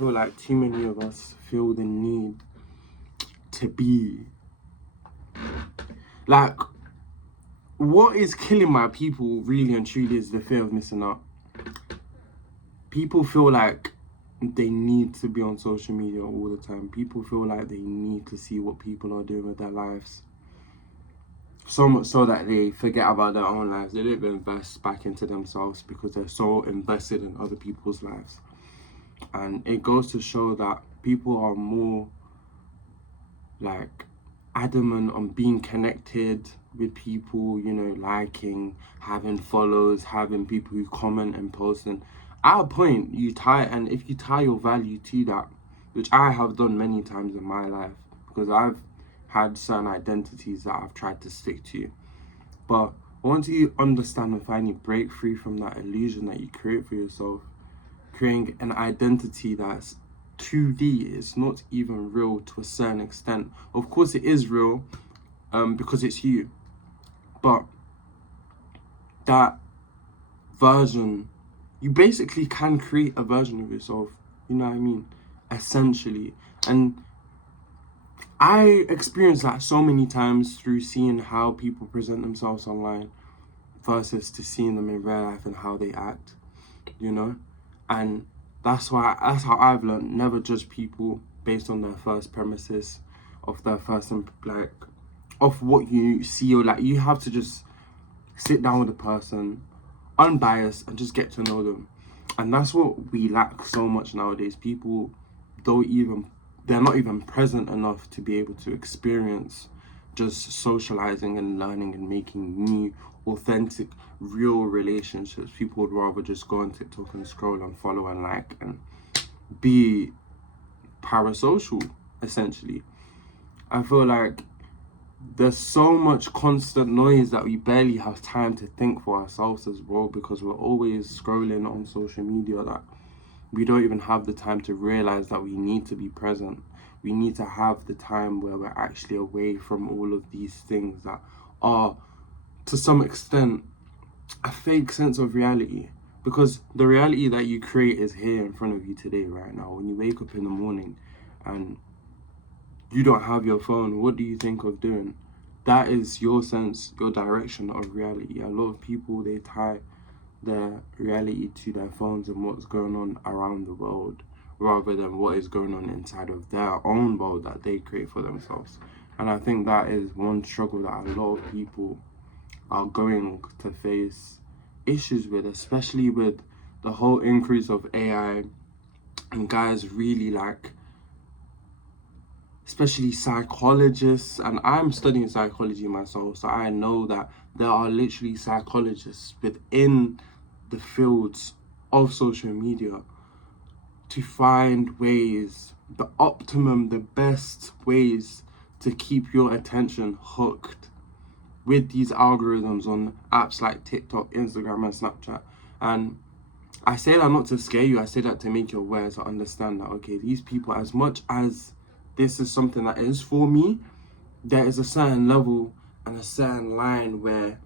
feel like too many of us feel the need to be like, what is killing my people really and truly is the fear of missing out. People feel like they need to be on social media all the time. People feel like they need to see what people are doing with their lives. So much so that they forget about their own lives. They don't even invest back into themselves because they're so invested in other people's lives. And it goes to show that people are more like adamant on being connected with people, you know, liking, having follows, having people who comment and post. And at a point, if you tie your value to that, which I have done many times in my life, because I've had certain identities that I've tried to stick to. But once you understand and finally break free from that illusion that you create for yourself, creating an identity that's 2D, it's not even real to a certain extent. Of course, it is real because it's you. But that version, you basically can create a version of yourself. You know what I mean? Essentially. And I experienced that so many times through seeing how people present themselves online versus to seeing them in real life and how they act, you know? And that's how I've learned, never judge people based on their first premises of their first of what you see, or like, you have to just sit down with a person unbiased and just get to know them. And that's what we lack so much nowadays. People they're not even present enough to be able to experience just socializing and learning and making new, authentic, real relationships. People would rather just go on TikTok and scroll and follow and like and be parasocial, essentially. I feel like there's so much constant noise that we barely have time to think for ourselves as well, because we're always scrolling on social media that we don't even have the time to realize that we need to be present. We need to have the time where we're actually away from all of these things that are, to some extent, a fake sense of reality. Because the reality that you create is here in front of you today, right now. When you wake up in the morning and you don't have your phone, what do you think of doing? That is your sense, your direction of reality. A lot of people, they tie their reality to their phones and what's going on around the world, rather than what is going on inside of their own world that they create for themselves. And I think that is one struggle that a lot of people are going to face issues with, especially with the whole increase of AI and guys really like, especially psychologists, and I'm studying psychology myself, so I know that there are literally psychologists within the fields of social media to find ways, the best ways to keep your attention hooked with these algorithms on apps like TikTok, Instagram, and Snapchat. And I say that not to scare you, I say that to make you aware, to understand that, okay, these people, as much as this is something that is for me, there is a certain level and a certain line where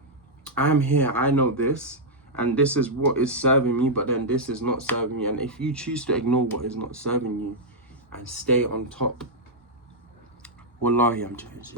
I'm here, I know this, and this is what is serving me, but then this is not serving me. And if you choose to ignore what is not serving you and stay on top, wallahi, I'm changed.